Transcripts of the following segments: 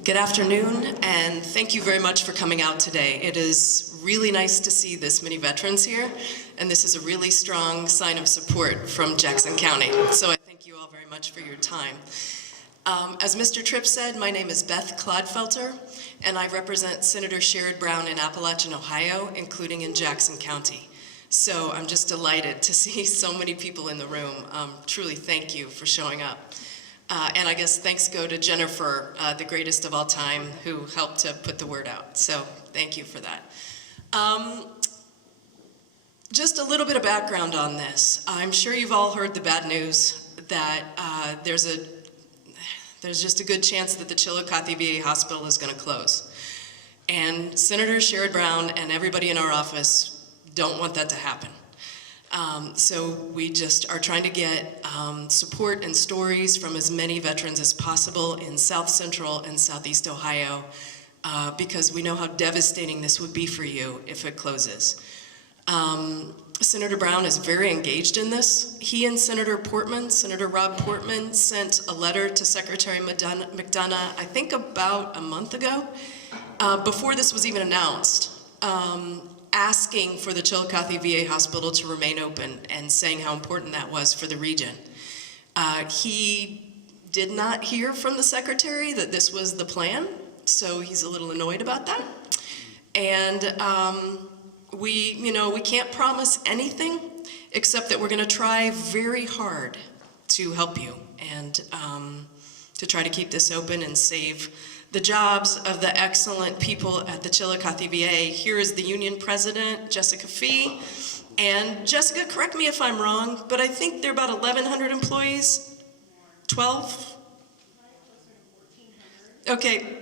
Good afternoon, and thank you very much for coming out today. It is really nice to see this many veterans here, and this is a really strong sign of support from Jackson County. So I thank you all very much for your time. As Mr. Tripp said, my name is Beth Clodfelter, and I represent Senator Sherrod Brown in Appalachian, Ohio, including in Jackson County. So I'm just delighted to see so many people in the room. Truly thank you for showing up. And I guess thanks go to Jennifer, the greatest of all time, who helped to put the word out. So thank you for that. Just a little bit of background on this. I'm sure you've all heard the bad news that there's just a good chance that the Chillicothe VA hospital is going to close. And Senator Sherrod Brown and everybody in our office don't want that to happen. So we just are trying to get support and stories from as many veterans as possible in South Central and Southeast Ohio because we know how devastating this would be for you if it closes. Senator Brown is very engaged in this. He and Senator Rob Portman, sent a letter to Secretary McDonough, I think about a month ago, before this was even announced, asking for the Chillicothe VA hospital to remain open and saying how important that was for the region. He did not hear from the secretary that this was the plan, so he's a little annoyed about that. And we can't promise anything except that we're going to try very hard to help you and to try to keep this open and save the jobs of the excellent people at the Chillicothe VA. Here is the union president, Jessica Fee. And Jessica, correct me if I'm wrong, but I think there are about 1,100 employees? 12? Okay.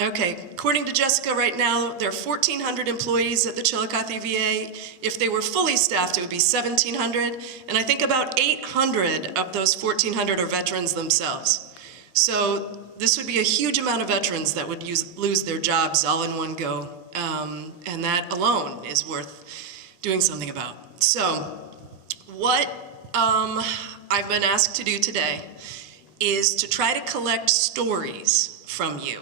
Okay, according to Jessica right now, there are 1,400 employees at the Chillicothe VA. If they were fully staffed, it would be 1,700. And I think about 800 of those 1,400 are veterans themselves. So this would be a huge amount of veterans that would lose their jobs all in one go. And that alone is worth doing something about. So what I've been asked to do today is to try to collect stories from you.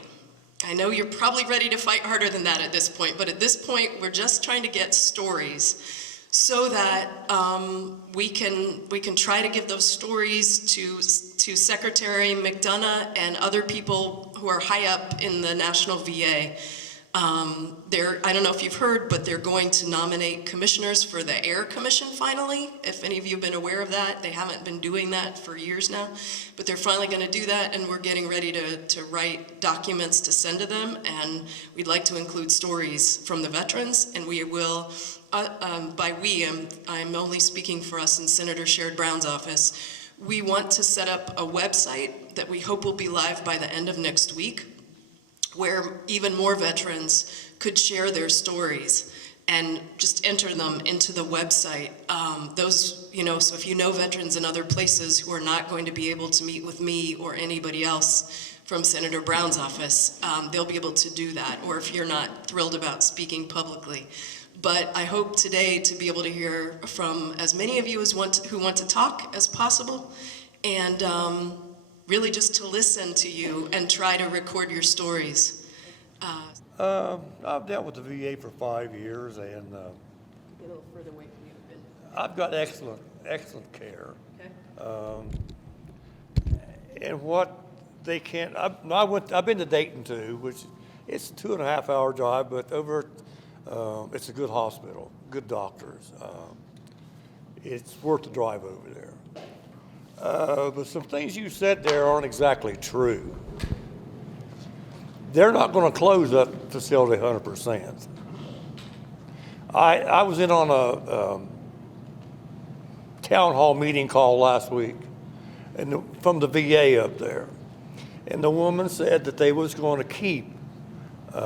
I know you're probably ready to fight harder than that at this point, but at this point we're just trying to get stories so that we can try to give those stories to Secretary McDonough and other people who are high up in the National VA. I don't know if you've heard, but they're going to nominate commissioners for the Air Commission finally. If any of you have been aware of that, they haven't been doing that for years now, but they're finally going to do that, and we're getting ready to write documents to send to them, and we'd like to include stories from the veterans, and we will, by we, I'm only speaking for us in Senator Sherrod Brown's office, we want to set up a website that we hope will be live by the end of next week, where even more veterans could share their stories and just enter them into the website. So if you know veterans in other places who are not going to be able to meet with me or anybody else from Senator Brown's office, they'll be able to do that, or if you're not thrilled about speaking publicly. But I hope today to be able to hear from as many of you who want to talk as possible, and really just to listen to you and try to record your stories. I've dealt with the VA for 5 years, and Get a little further away from you a bit. I've got excellent care. Okay. And what they can't, I've been to Dayton too, which it's a 2.5-hour drive, but it's a good hospital, good doctors. It's worth the drive over there. But some things you said there aren't exactly true. They're not going to close that facility 100%. I was in on a town hall meeting call last week from the VA up there. And the woman said that they was going to keep, in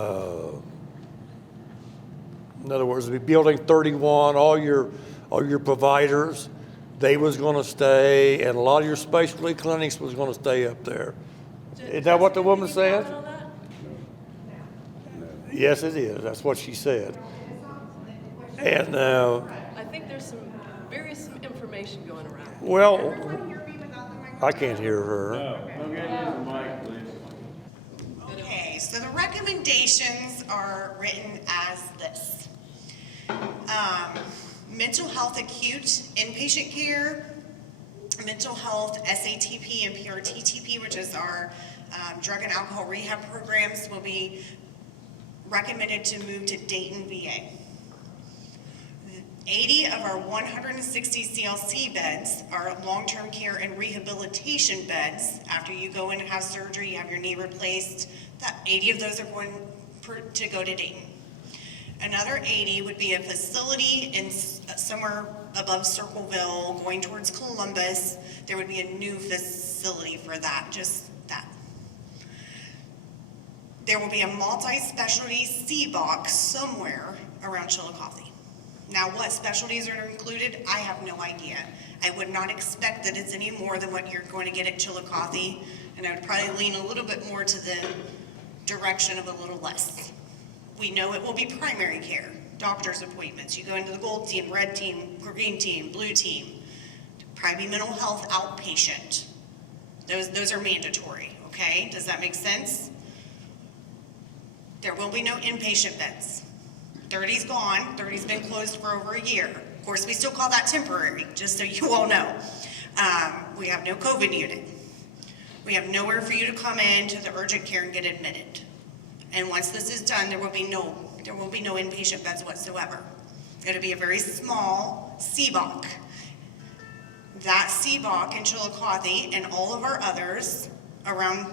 other words, building 31, all your providers, they was going to stay, and a lot of your specialty clinics was going to stay up there. Is that what the woman said? Yes, it is. That's what she said. And I think there's some various information going around. well, I can't hear her. No, don't get into the mic, so the recommendations are written as this. Mental health acute inpatient care, mental health SATP and PRTTP, which is our drug and alcohol rehab programs, will be recommended to move to Dayton, VA. 80 of our 160 CLC beds are long-term care and rehabilitation beds. After you go in and have surgery, you have your knee replaced, 80 of those are going to go to Dayton. Another 80 would be a facility in somewhere above Circleville, going towards Columbus. There would be a new facility for that, just that. There will be a multi-specialty C-box somewhere around Chillicothe. Now, what specialties are included, I have no idea. I would not expect that it's any more than what you're going to get at Chillicothe, and I would probably lean a little bit more to the direction of a little less. We know it will be primary care, doctor's appointments. You go into the gold team, red team, green team, blue team. Probably mental health outpatient. Those are mandatory, okay? Does that make sense? There will be no inpatient beds. 30's gone, 30's been closed for over a year. Of course, we still call that temporary, just so you all know. We have no COVID unit. We have nowhere for you to come in to the urgent care and get admitted. And once this is done, there will be no inpatient beds whatsoever. It'll be a very small CBOC. That CBOC in Chillicothe and all of our others around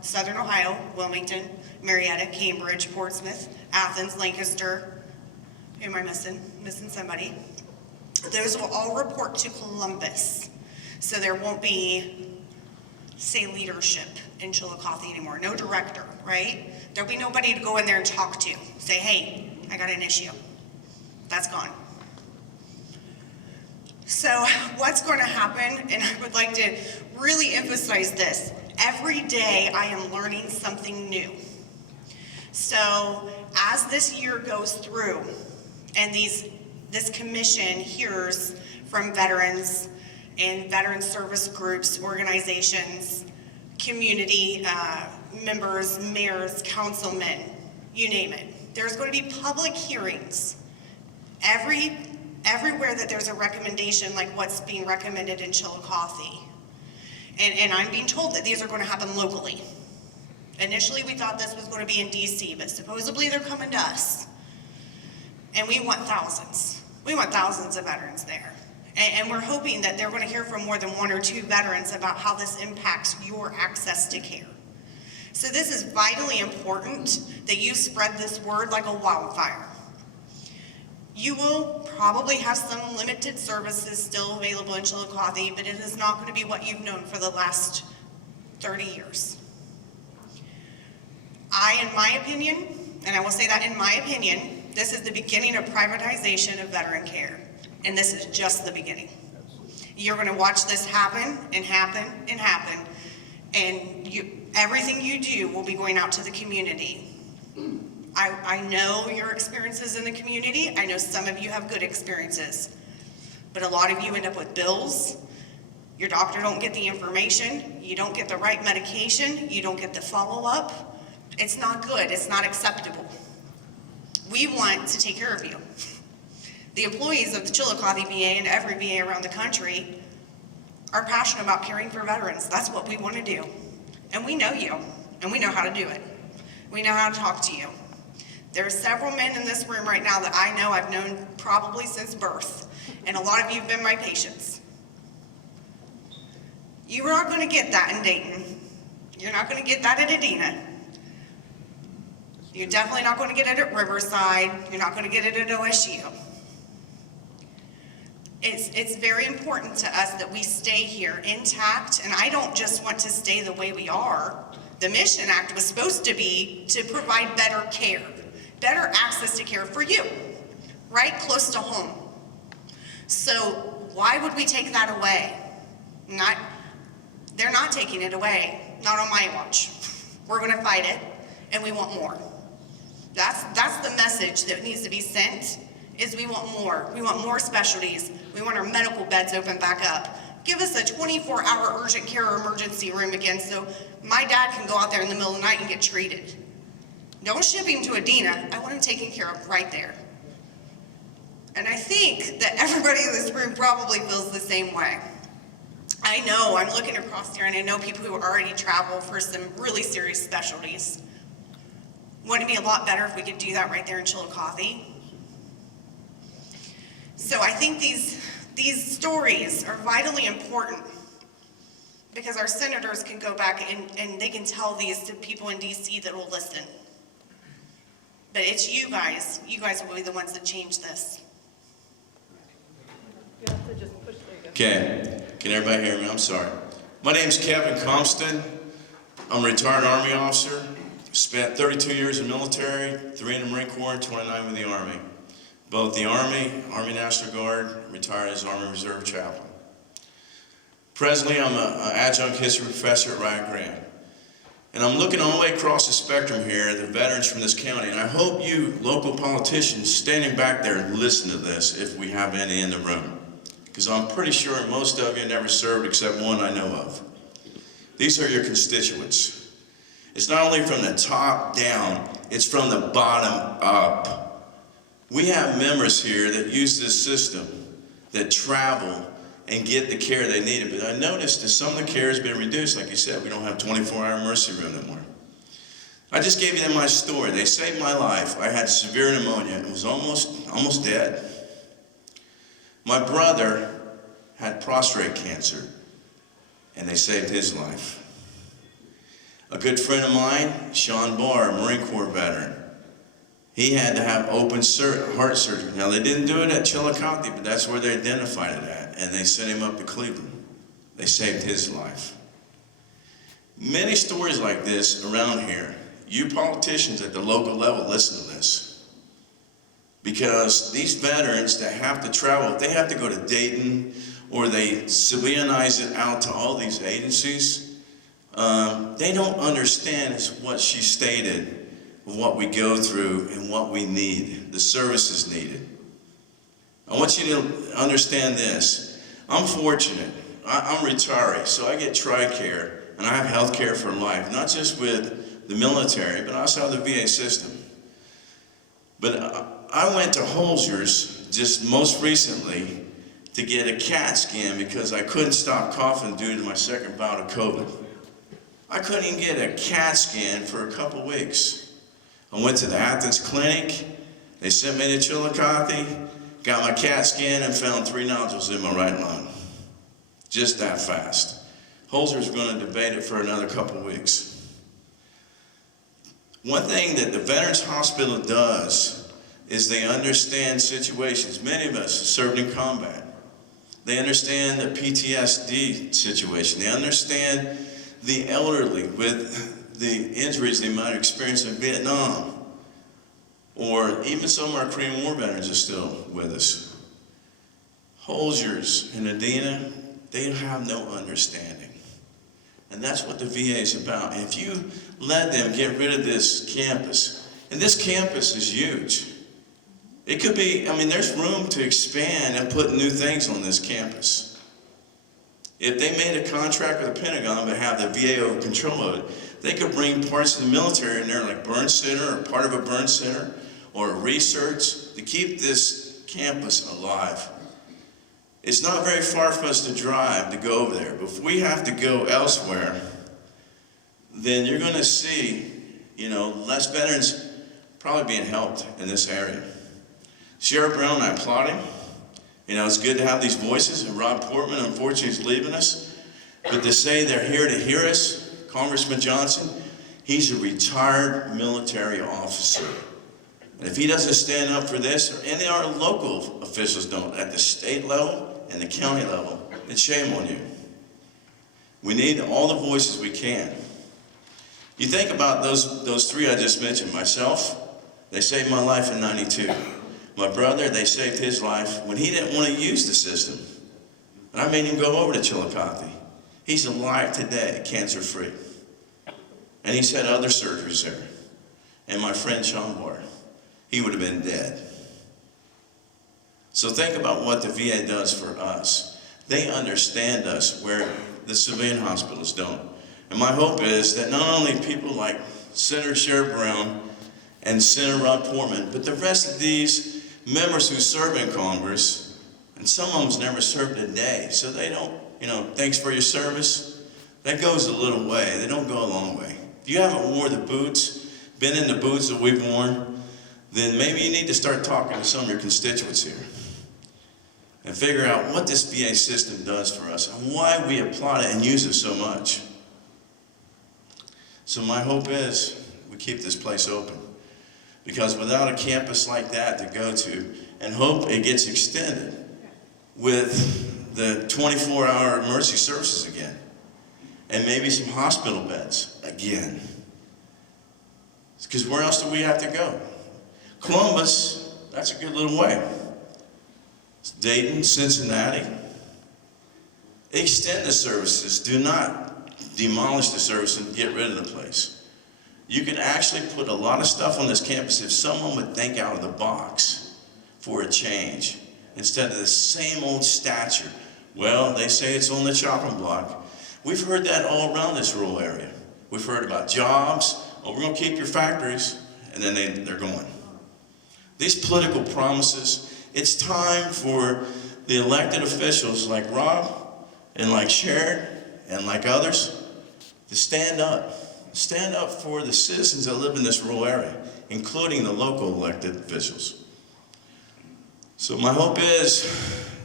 southern Ohio, Wilmington, Marietta, Cambridge, Portsmouth, Athens, Lancaster, who am I missing? Missing somebody. Those will all report to Columbus. So there won't be, say, leadership in Chillicothe anymore. No director, right? There'll be nobody to go in there and talk to. Say, hey, I got an issue. That's gone. So what's going to happen, and I would like to really emphasize this, every day I am learning something new. So as this year goes through and this commission hears from veterans and veteran service groups, organizations, community members, mayors, councilmen, you name it, there's going to be public hearings everywhere that there's a recommendation like what's being recommended in Chillicothe. And I'm being told that these are going to happen locally. Initially, we thought this was going to be in DC, but supposedly they're coming to us. And we want thousands. We want thousands of veterans there. And we're hoping that they're going to hear from more than one or two veterans about how this impacts your access to care. So this is vitally important that you spread this word like a wildfire. You will probably have some limited services still available in Chillicothe, but it is not going to be what you've known for the last 30 years. In my opinion, and I will say that in my opinion, this is the beginning of privatization of veteran care, and this is just the beginning. You're going to watch this happen and happen and happen, and everything you do will be going out to the community. I know your experiences in the community. I know some of you have good experiences, but a lot of you end up with bills. Your doctor don't get the information. You don't get the right medication. You don't get the follow-up. It's not good. It's not acceptable. We want to take care of you. The employees of the Chillicothe VA and every VA around the country are passionate about caring for veterans. That's what we want to do. And we know you, and we know how to do it. We know how to talk to you. There are several men in this room right now that I know I've known probably since birth, and a lot of you have been my patients. You are not going to get that in Dayton. You're not going to get that at Adena. You're definitely not going to get it at Riverside. You're not going to get it at OSU. It's very important to us that we stay here intact, and I don't just want to stay the way we are. The Mission Act was supposed to be to provide better care, better access to care for you, right close to home. So why would we take that away? They're not taking it away, not on my watch. We're going to fight it, and we want more. That's the message that needs to be sent, is we want more. We want more specialties. We want our medical beds open back up. Give us a 24-hour urgent care or emergency room again so my dad can go out there in the middle of the night and get treated. Don't ship him to Adina. I want him taken care of right there. And I think that everybody in this room probably feels the same way. I know, I'm looking across here, and I know people who already travel for some really serious specialties. Wouldn't it be a lot better if we could do that right there in Chillicothe? So I think these stories are vitally important because our senators can go back and they can tell these to people in DC that will listen. But it's you guys will be the ones that change this. Okay, can everybody hear me? I'm sorry. My name's Kevin Compton. I'm a retired Army officer. Spent 32 years in the military, 3 in the Marine Corps, and 29 with the Army. Both the Army National Guard, retired as Army Reserve Chaplain. Presently, I'm an adjunct history professor at Ryan Grant. And I'm looking all the way across the spectrum here at the veterans from this county, and I hope you local politicians standing back there listen to this if we have any in the room. Because I'm pretty sure most of you never served except one I know of. These are your constituents. It's not only from the top down, it's from the bottom up. We have members here that use this system, that travel and get the care they needed. But I noticed that some of the care has been reduced. Like you said, we don't have 24-hour emergency room anymore. I just gave them my story. They saved my life. I had severe pneumonia and was almost dead. My brother had prostate cancer, and they saved his life. A good friend of mine, Sean Barr, a Marine Corps veteran, he had to have open heart surgery. Now, they didn't do it at Chillicothe, but that's where they identified it at, and they sent him up to Cleveland. They saved his life. Many stories like this around here. You politicians at the local level, listen to this. Because these veterans that have to travel, if they have to go to Dayton, or they civilianize it out to all these agencies, they don't understand what she stated, what we go through and what we need, the services needed. I want you to understand this. I'm fortunate. I'm retiree, so I get TRICARE, and I have health care for life, not just with the military, but also the VA system. But I went to Holzer's just most recently to get a CAT scan because I couldn't stop coughing due to my second bout of COVID. I couldn't even get a CAT scan for a couple weeks. I went to the Athens clinic, they sent me to Chillicothe, got my CAT scan and found 3 nodules in my right lung. Just that fast. Holzer's going to debate it for another couple weeks. One thing that the Veterans Hospital does is they understand situations. Many of us served in combat. They understand the PTSD situation. They understand the elderly with the injuries they might have experienced in Vietnam. Or even some of our Korean War veterans are still with us. Holzers and Adina, they have no understanding. And that's what the VA is about. And if you let them get rid of this campus, and this campus is huge. It could be, there's room to expand and put new things on this campus. If they made a contract with the Pentagon to have the VA over control of it, they could bring parts of the military in there like burn center or part of a burn center or research to keep this campus alive. It's not very far for us to drive to go over there, but if we have to go elsewhere, then you're going to see, less veterans probably being helped in this area. Sheriff Brown, I applaud him. It's good to have these voices, and Rob Portman, unfortunately, is leaving us. But to say they're here to hear us, Congressman Johnson, he's a retired military officer. And if he doesn't stand up for this, or any of our local officials don't, at the state level and the county level, then shame on you. We need all the voices we can. You think about those 3 I just mentioned. Myself, they saved my life in '92. My brother, they saved his life when he didn't want to use the system. And I made him go over to Chillicothe. He's alive today, cancer-free. And he's had other surgeries there. And my friend Sean Barr, he would have been dead. So think about what the VA does for us. They understand us where the civilian hospitals don't. And my hope is that not only people like Senator Sheriff Brown and Senator Rob Portman, but the rest of these members who serve in Congress, and some of them's never served a day, so they don't, thanks for your service. That goes a little way. They don't go a long way. If you haven't worn the boots, been in the boots that we've worn, then maybe you need to start talking to some of your constituents here and figure out what this VA system does for us and why we applaud it and use it so much. So my hope is we keep this place open, because without a campus like that to go to, and hope it gets extended with the 24-hour emergency services again, and maybe some hospital beds again. Because where else do we have to go? Columbus, that's a good little way. Dayton, Cincinnati. Extend the services. Do not demolish the service and get rid of the place. You could actually put a lot of stuff on this campus if someone would think out of the box for a change, instead of the same old stature. Well, they say it's on the chopping block. We've heard that all around this rural area. We've heard about jobs. Oh, we're going to keep your factories, and then they're gone. These political promises, it's time for the elected officials like Rob and like Sharon and like others to stand up. Stand up for the citizens that live in this rural area, including the local elected officials. So my hope is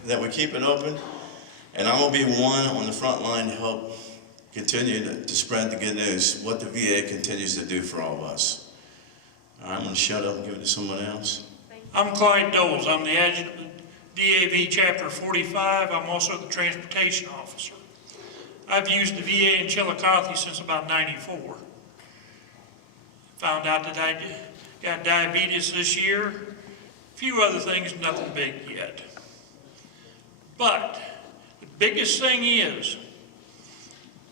that we keep it open, and I'm going to be one on the front line to help continue to spread the good news, what the VA continues to do for all of us. I'm going to shut up and give it to someone else. I'm Clyde Doles. I'm the adjutant of DAV Chapter 45. I'm also the transportation officer. I've used the VA in Chillicothe since about '94. Found out that I got diabetes this year. A few other things, nothing big yet. But the biggest thing is,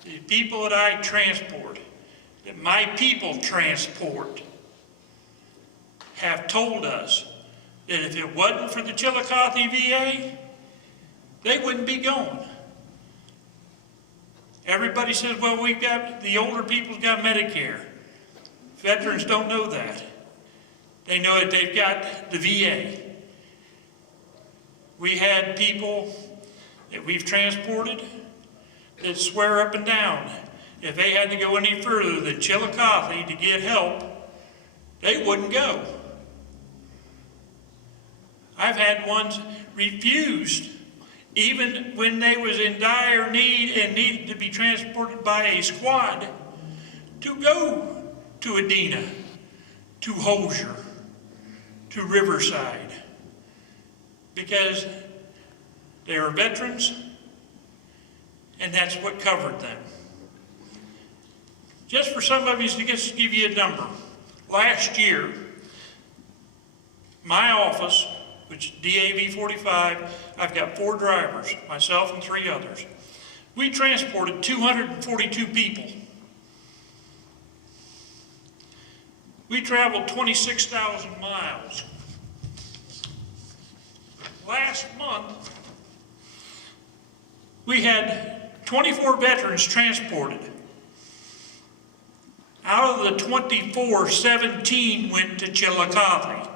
the people that I transport, that my people transport, have told us that if it wasn't for the Chillicothe VA, they wouldn't be going. Everybody says, well, we've got, the older people's got Medicare. Veterans don't know that. They know that they've got the VA. We had people that we've transported that swear up and down if they had to go any further than Chillicothe to get help, they wouldn't go. I've had ones refused, even when they was in dire need and needed to be transported by a squad, to go to Adena, to Hosier, to Riverside, because they are veterans, and that's what covered them. Just for some of you to just give you a number, last year, my office, which is DAV 45, I've got 4 drivers, myself and 3 others. We transported 242 people. We traveled 26,000 miles. Last month, we had 24 veterans transported. Out of the 24, 17 went to Chillicothe.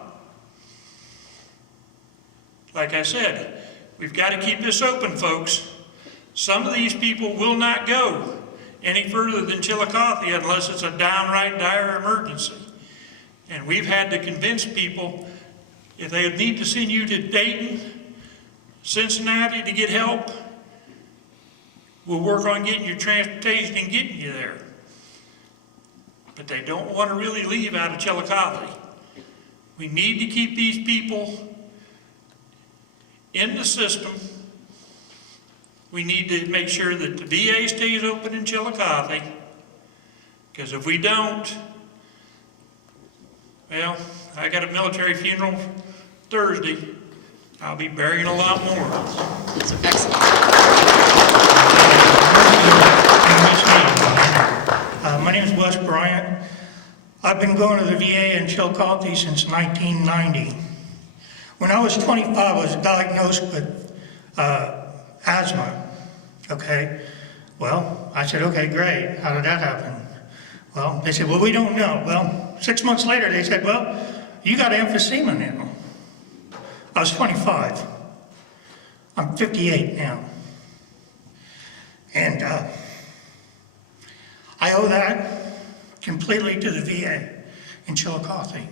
Like I said, we've got to keep this open, folks. Some of these people will not go any further than Chillicothe unless it's a downright dire emergency. And we've had to convince people, if they need to send you to Dayton, Cincinnati to get help, we'll work on getting your transportation and getting you there. But they don't want to really leave out of Chillicothe. We need to keep these people in the system. We need to make sure that the VA stays open in Chillicothe, because if we don't, well, I got a military funeral Thursday. I'll be burying a lot more. So excellent. My name is Wes Bryant. I've been going to the VA in Chillicothe since 1990. When I was 25, I was diagnosed with asthma. Okay, well, I said, okay, great. How did that happen? Well, they said, well, we don't know. Well, 6 months later, they said, well, you got emphysema now. I was 25. I'm 58 now. And I owe that completely to the VA in Chillicothe.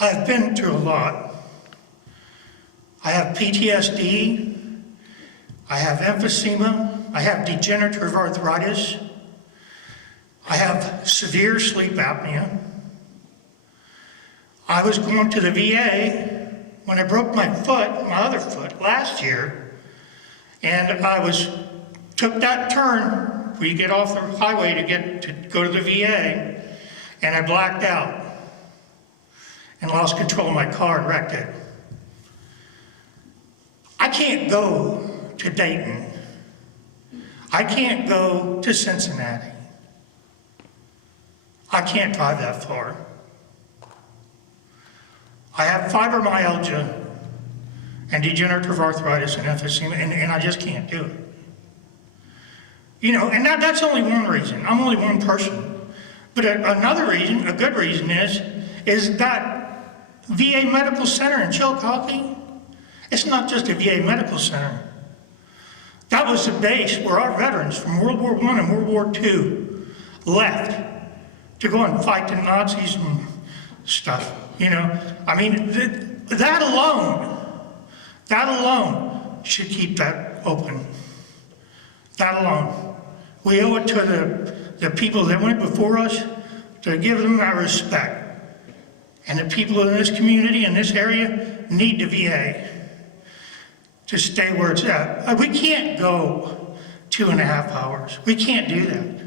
I've been through a lot. I have PTSD, I have emphysema, I have degenerative arthritis, I have severe sleep apnea. I was going to the VA when I broke my foot, my other foot, last year, and took that turn where you get off the highway to go to the VA, and I blacked out and lost control of my car and wrecked it. I can't go to Dayton. I can't go to Cincinnati. I can't drive that far. I have fibromyalgia and degenerative arthritis and emphysema, and I just can't do it. You know, and that's only one reason. I'm only one person. But another reason, a good reason is that VA Medical Center in Chillicothe, it's not just a VA Medical Center. That was the base where our veterans from World War I and World War II left to go and fight the Nazis and stuff, you know. I mean, that alone should keep that open. That alone. We owe it to the people that went before us to give them our respect. And the people in this community, in this area, need the VA to stay where it's at. We can't go 2.5 hours. We can't do that.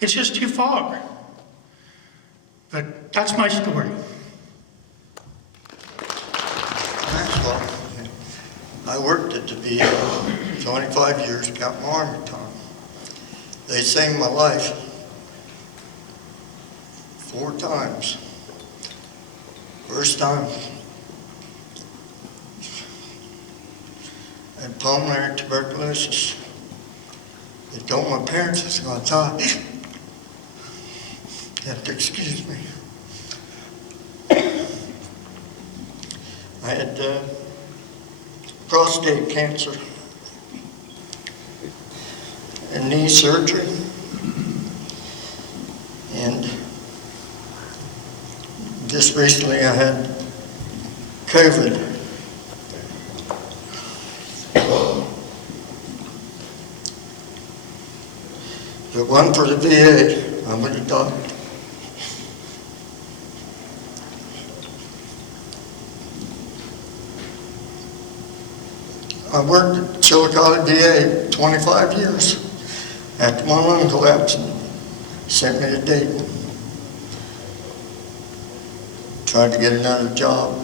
It's just too far. But that's my story. Maxwell. I worked at the VA 25 years, got my Army time. They saved my life 4 times. First time, I had pulmonary tuberculosis. They told my parents I was going to die. You have to excuse me. I had prostate cancer and knee surgery, and just recently I had COVID. If it wasn't for the VA, I would have died. I worked at Chillicothe VA 25 years. After my lung collapsed, sent me to Dayton. Tried to get another job.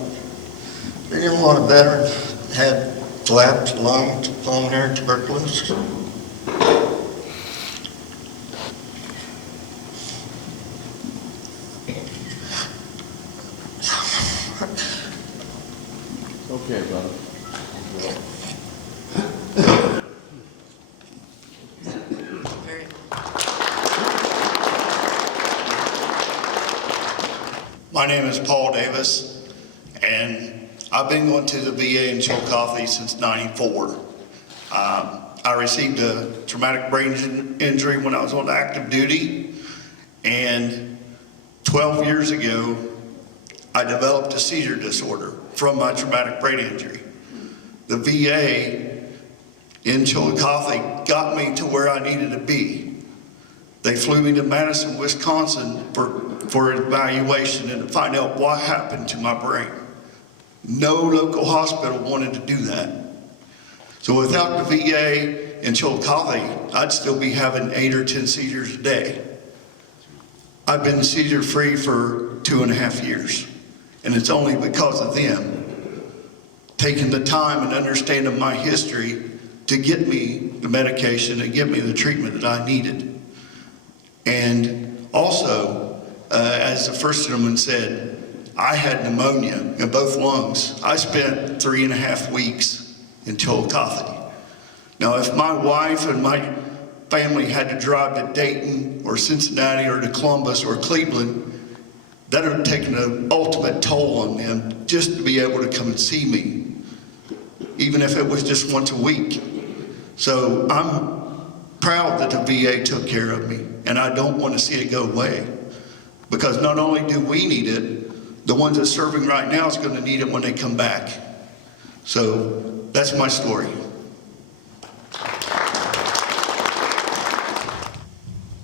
They didn't want a veteran that had collapsed lungs, pulmonary tuberculosis. Okay, brother. Very. My name is Paul Davis, and I've been going to the VA in Chillicothe since '94. I received a traumatic brain injury when I was on active duty, and 12 years ago, I developed a seizure disorder from my traumatic brain injury. The VA in Chillicothe got me to where I needed to be. They flew me to Madison, Wisconsin for evaluation and to find out what happened to my brain. No local hospital wanted to do that. So without the VA in Chillicothe, I'd still be having 8 or 10 seizures a day. I've been seizure-free for 2.5 years, and it's only because of them taking the time and understanding my history to get me the medication and get me the treatment that I needed. And also, as the first gentleman said, I had pneumonia in both lungs. I spent 3.5 weeks in Chillicothe. Now, if my wife and my family had to drive to Dayton or Cincinnati or to Columbus or Cleveland, that would have taken an ultimate toll on them just to be able to come and see me, even if it was just once a week. So I'm proud that the VA took care of me, and I don't want to see it go away. Because not only do we need it, the ones that's serving right now is going to need it when they come back. So that's my story.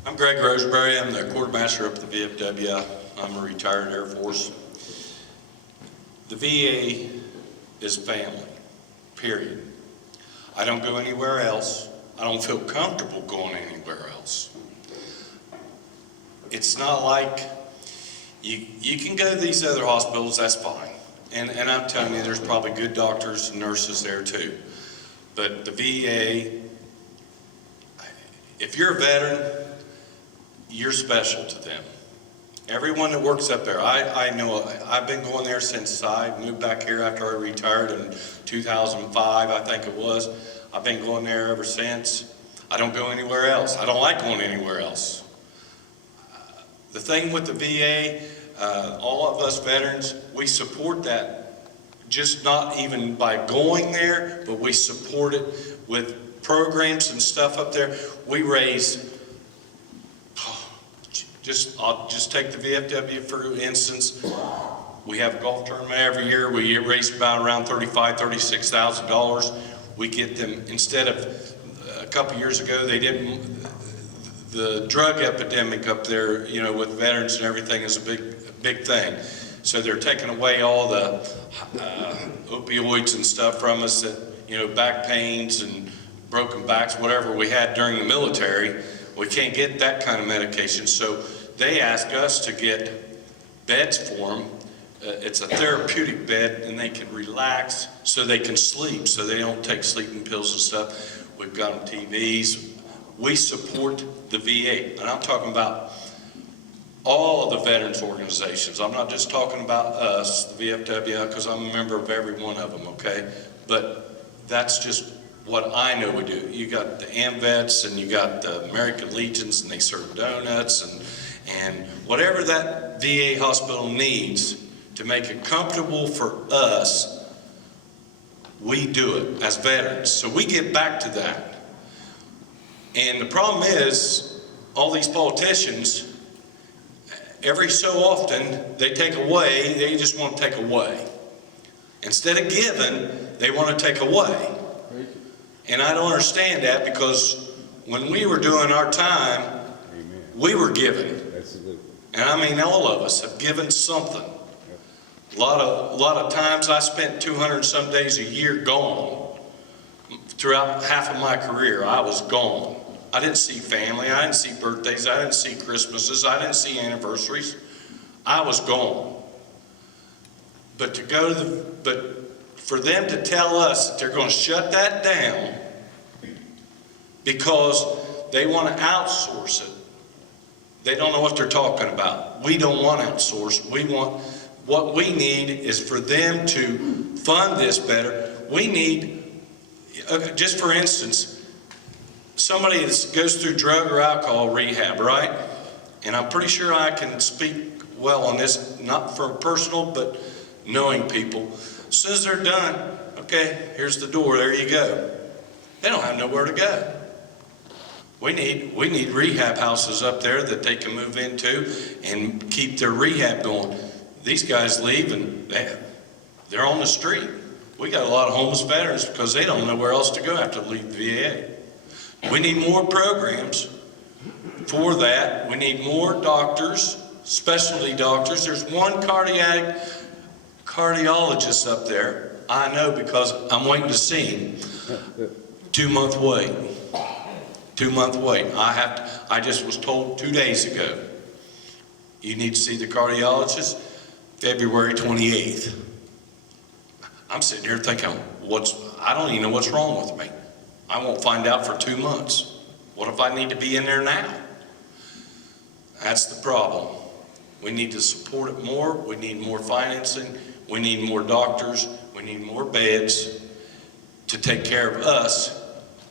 I'm Greg Roseberry. I'm the quartermaster up at the VFW. I'm a retired Air Force. The VA is family, period. I don't go anywhere else. I don't feel comfortable going anywhere else. It's not like you can go to these other hospitals, that's fine. And I'm telling you, there's probably good doctors and nurses there too. But the VA, if you're a veteran, you're special to them. Everyone that works up there, I know, I've been going there since I moved back here after I retired in 2005, I think it was. I've been going there ever since. I don't go anywhere else. I don't like going anywhere else. The thing with the VA, all of us veterans, we support that, just not even by going there, but we support it with programs and stuff up there. We raise, I'll just take the VFW for instance. We have a golf tournament every year. We raise about around $35,000, $36,000. We get them, instead of a couple years ago, they didn't, the drug epidemic up there, you know, with veterans and everything is a big thing. So they're taking away all the opioids and stuff from us that, you know, back pains and broken backs, whatever we had during the military. We can't get that kind of medication. So they ask us to get beds for them. It's a therapeutic bed, and they can relax so they can sleep, so they don't take sleeping pills and stuff. We've got them TVs. We support the VA, and I'm talking about all of the veterans organizations. I'm not just talking about us, the VFW, because I'm a member of every one of them, okay? But that's just what I know we do. You got the AMVETS, and you got the American Legions, and they serve donuts, and whatever that VA hospital needs to make it comfortable for us, we do it as veterans. So we get back to that. And the problem is, all these politicians, every so often, they take away, they just want to take away. Instead of giving, they want to take away. And I don't understand that, because when we were doing our time, we were giving. And I mean, all of us have given something. A lot of times I spent 200 some days a year gone. Throughout half of my career, I was gone. I didn't see family, I didn't see birthdays, I didn't see Christmases, I didn't see anniversaries. I was gone. But for them to tell us that they're going to shut that down because they want to outsource it, they don't know what they're talking about. We don't want to outsource. What we need is for them to fund this better. We need, just for instance, somebody that goes through drug or alcohol rehab, right? And I'm pretty sure I can speak well on this, not for personal, but knowing people. As soon as they're done, okay, here's the door, there you go. They don't have nowhere to go. We need rehab houses up there that they can move into and keep their rehab going. These guys leave and they're on the street. We got a lot of homeless veterans because they don't know where else to go after they leave the VA. We need more programs for that. We need more doctors, specialty doctors. There's one cardiologist up there. I know because I'm waiting to see him. 2-month wait. 2-month wait. I just was told 2 days ago, you need to see the cardiologist February 28th. I'm sitting here thinking, I don't even know what's wrong with me. I won't find out for 2 months. What if I need to be in there now? That's the problem. We need to support it more. We need more financing. We need more doctors. We need more beds to take care of us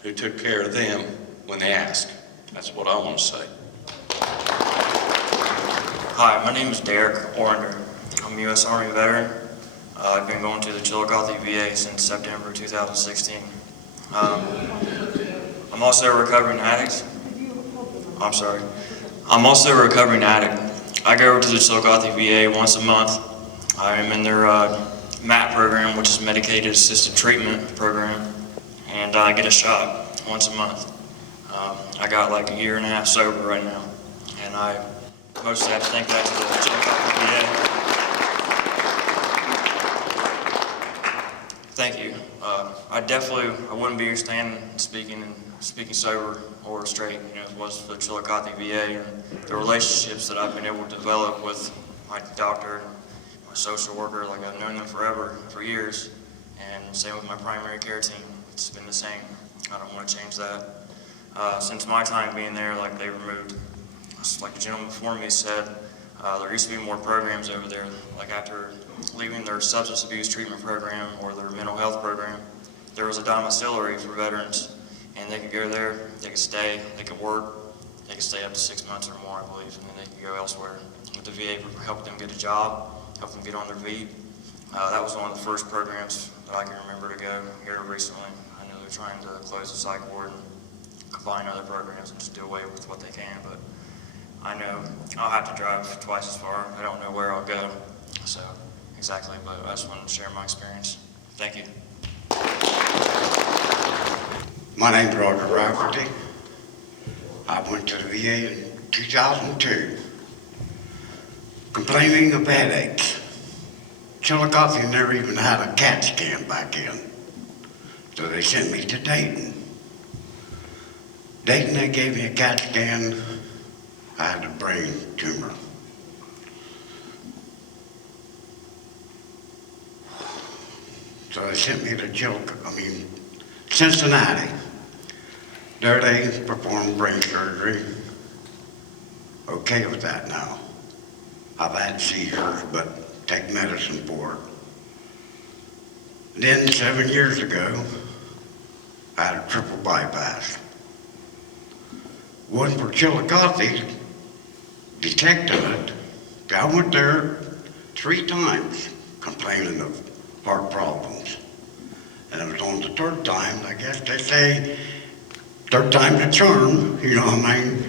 who took care of them when they ask. That's what I want to say. Hi, my name is Derek Orender. I'm a U.S. Army veteran. I've been going to the Chillicothe VA since September 2016. I'm also a recovering addict. I'm sorry. I'm also a recovering addict. I go to the Chillicothe VA once a month. I am in their MAT program, which is Medicated Assisted Treatment program, and I get a shot once a month. I got like a year and a half sober right now, and I mostly have to thank that to the Chillicothe VA. Thank you. I wouldn't be here standing, speaking sober or straight, if it wasn't for the Chillicothe VA and the relationships that I've been able to develop with my doctor and my social worker. Like, I've known them forever, for years, and same with my primary care team. It's been the same. I don't want to change that. Since my time being there, like, they removed, like the gentleman before me said, there used to be more programs over there. Like, after leaving their substance abuse treatment program or their mental health program, there was a domiciliary for veterans, and they could go there, they could stay, they could work, they could stay up to 6 months or more, I believe, and then they could go elsewhere. With the VA helped them get a job, helped them get on their feet. That was one of the first programs that I can remember to go here recently. I know they're trying to close the psych ward and combine other programs and just do away with what they can, but I know I'll have to drive twice as far. I don't know where I'll go, so exactly, but I just wanted to share my experience. Thank you. My name's Roger Rafferty. I went to the VA in 2002, complaining of headaches. Chillicothe never even had a CAT scan back in, so they sent me to Dayton. Dayton, they gave me a CAT scan. I had a brain tumor. So they sent me to Cincinnati. There they performed brain surgery. Okay with that now. I've had seizures, but take medicine for it. Then 7 years ago, I had a triple bypass. Wasn't for Chillicothe detecting it. I went there 3 times complaining of heart problems. And it was on the 3rd time, I guess they say, 3rd time's a charm, you know what I mean?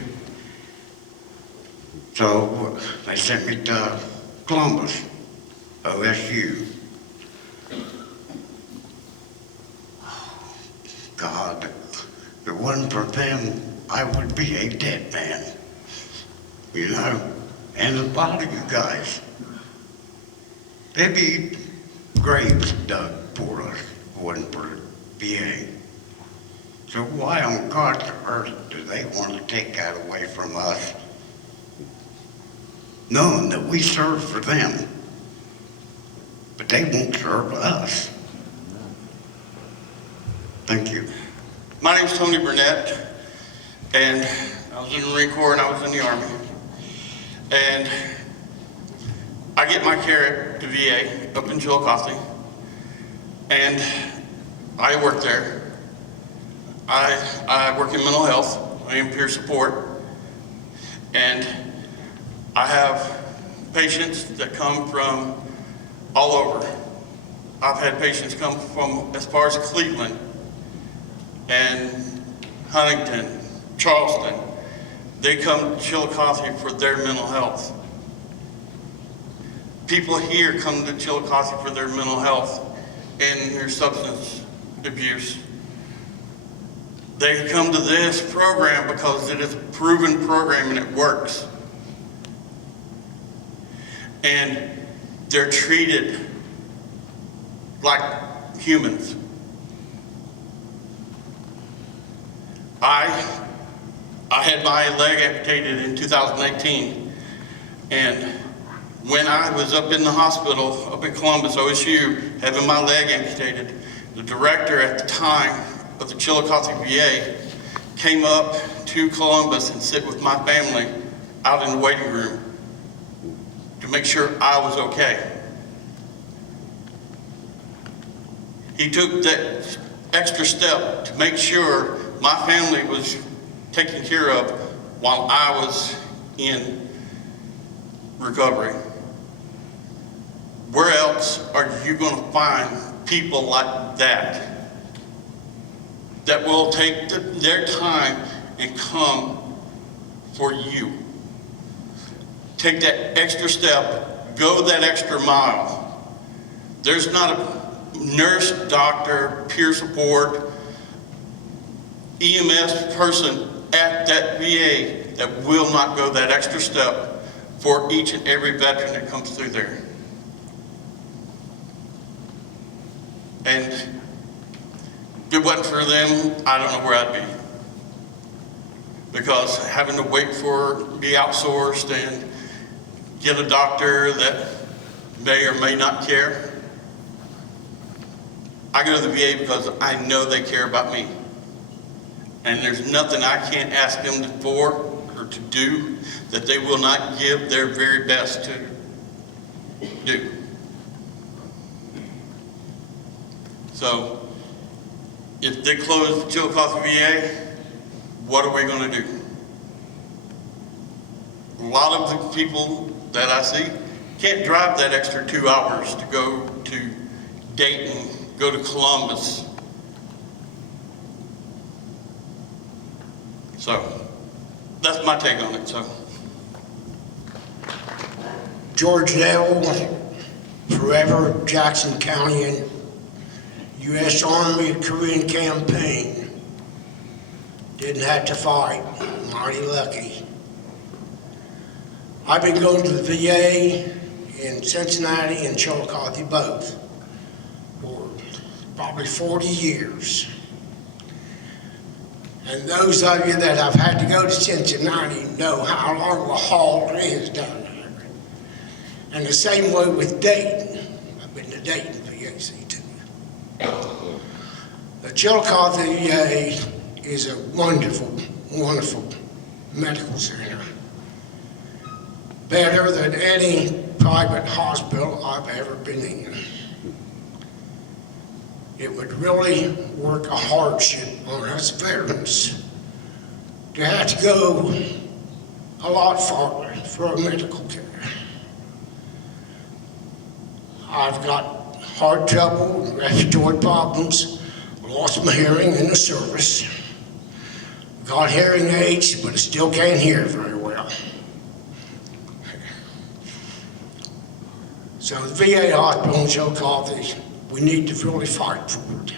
So they sent me to Columbus, OSU. God, if it wasn't for them, I would be a dead man, you know? And a lot of you guys, they'd be graves dug for us, if it wasn't for the VA. So why on God's earth do they want to take that away from us, knowing that we serve for them, but they won't serve us? Thank you. My name's Tony Burnett, and I was in the Marine Corps and I was in the Army. And I get my care at the VA up in Chillicothe, and I work there. I work in mental health, I am peer support, and I have patients that come from all over. I've had patients come from as far as Cleveland and Huntington, Charleston. They come to Chillicothe for their mental health. People here come to Chillicothe for their mental health and their substance abuse. They come to this program because it is a proven program and it works. And they're treated like humans. I had my leg amputated in 2018, and when I was up in the hospital, up in Columbus, OSU, having my leg amputated, the director at the time of the Chillicothe VA came up to Columbus and sit with my family out in the waiting room to make sure I was okay. He took that extra step to make sure my family was taken care of while I was in recovery. Where else are you going to find people like that that will take their time and come for you? Take that extra step, go that extra mile. There's not a nurse, doctor, peer support, EMS person at that VA that will not go that extra step for each and every veteran that comes through there. And if it wasn't for them, I don't know where I'd be. Because having to wait for, be outsourced and get a doctor that may or may not care. I go to the VA because I know they care about me. And there's nothing I can't ask them for or to do that they will not give their very best to do. So, if they close Chillicothe VA, what are we going to do? A lot of the people that I see can't drive that extra 2 hours to go to Dayton, go to Columbus. So, that's my take on it. So, George Dale, forever Jackson County and U.S. Army Korean campaign. Didn't have to fight, mighty lucky. I've been going to the VA in Cincinnati and Chillicothe both for probably 40 years. And those of you that have had to go to Cincinnati know how long a haul it is down there. And the same way with Dayton. I've been to Dayton VAC too. The Chillicothe VA is a wonderful, wonderful medical center. Better than any private hospital I've ever been in. It would really work a hardship on us veterans to have to go a lot farther for medical care. I've got heart trouble, respiratory problems, lost my hearing in the service. Got hearing aids, but I still can't hear very well. So the VA hospital in Chillicothe, we need to really fight for it.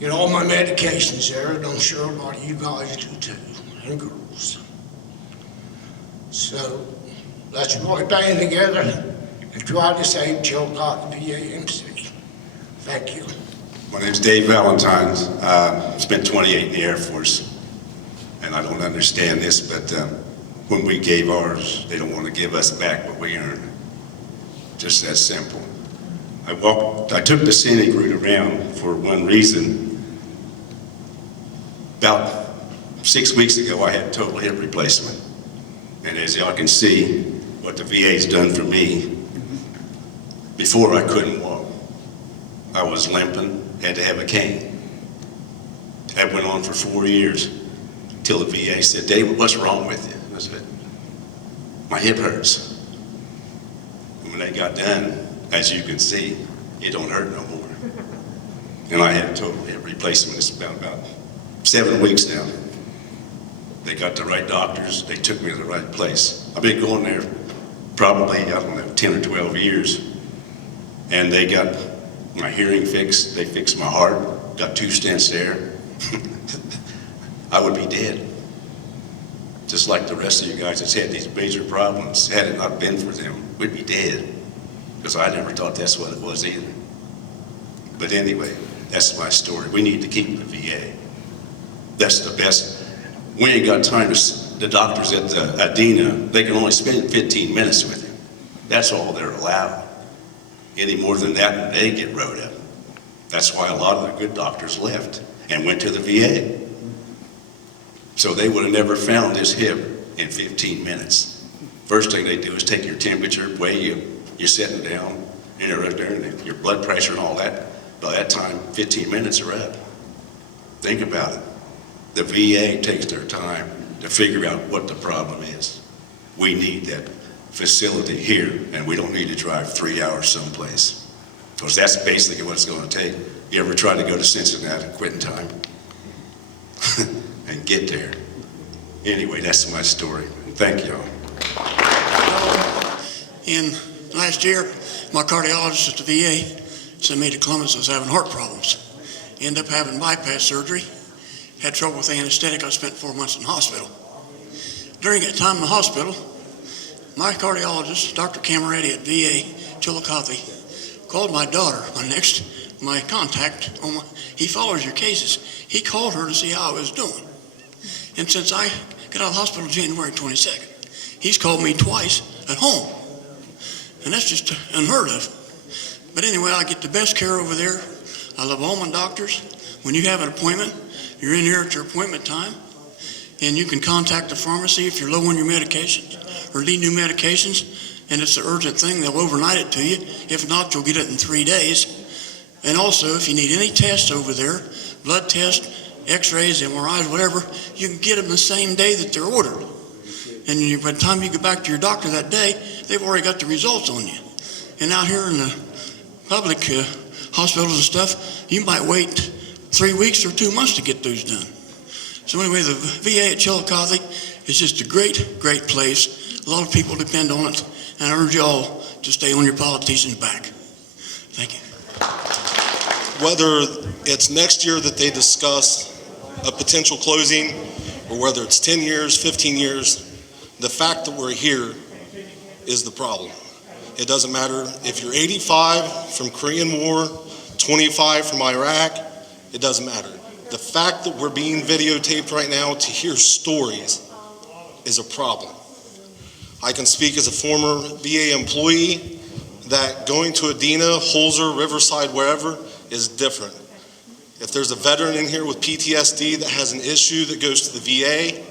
Get all my medications there, and I'm sure a lot of you guys do too, and girls. So let's really band together and try to save Chillicothe VAMC. Thank you. My name's Dave Valentine. Spent 28 in the Air Force, and I don't understand this, but when we gave ours, they don't want to give us back what we earned. Just that simple. I took the scenic route around for one reason. About 6 weeks ago, I had total hip replacement. And as y'all can see, what the VA's done for me, before I couldn't walk. I was limping, had to have a cane. That went on for 4 years, until the VA said, "David, what's wrong with you?" I said, "My hip hurts." And when they got done, as you can see, it don't hurt no more. And I had total hip replacement. It's about 7 weeks now. They got the right doctors. They took me to the right place. I've been going there probably, 10 or 12 years. And they got my hearing fixed. They fixed my heart. Got 2 stents there. I would be dead. Just like the rest of you guys that's had these major problems. Had it not been for them, we'd be dead. Because I never thought that's what it was either. But anyway, that's my story. We need to keep the VA. That's the best. We ain't got time to, the doctors at the Adena, they can only spend 15 minutes with you. That's all they're allowed. Any more than that, and they get wrote up. That's why a lot of the good doctors left and went to the VA. So they would have never found this hip in 15 minutes. First thing they do is take your temperature, weigh you, you're sitting down, and your blood pressure and all that. By that time, 15 minutes are up. Think about it. The VA takes their time to figure out what the problem is. We need that facility here, and we don't need to drive 3 hours someplace. Because that's basically what it's going to take. You ever try to go to Cincinnati, quit in time, and get there? Anyway, that's my story. Thank you all. In last year, my cardiologist at the VA sent me to Columbus. I was having heart problems. Ended up having bypass surgery. Had trouble with anesthetic. I spent 4 months in the hospital. During that time in the hospital, my cardiologist, Dr. Camaretti at VA Chillicothe, called my daughter, my contact. He follows your cases. He called her to see how I was doing. And since I got out of the hospital January 22nd, he's called me twice at home. And that's just unheard of. But anyway, I get the best care over there. I love all my doctors. When you have an appointment, you're in here at your appointment time, and you can contact the pharmacy if you're low on your medications or need new medications, and it's an urgent thing, they'll overnight it to you. If not, you'll get it in 3 days. And also, if you need any tests over there, blood tests, x-rays, MRIs, whatever, you can get them the same day that they're ordered. And by the time you get back to your doctor that day, they've already got the results on you. And out here in the public hospitals and stuff, you might wait 3 weeks or 2 months to get those done. So anyway, the VA at Chillicothe is just a great, great place. A lot of people depend on it, and I urge you all to stay on your politicians' back. Thank you. Whether it's next year that they discuss a potential closing, or whether it's 10 years, 15 years, the fact that we're here is the problem. It doesn't matter if you're 85 from Korean War, 25 from Iraq, it doesn't matter. The fact that we're being videotaped right now to hear stories is a problem. I can speak as a former VA employee that going to Adena, Holzer, Riverside, wherever is different. If there's a veteran in here with PTSD that has an issue that goes to the VA,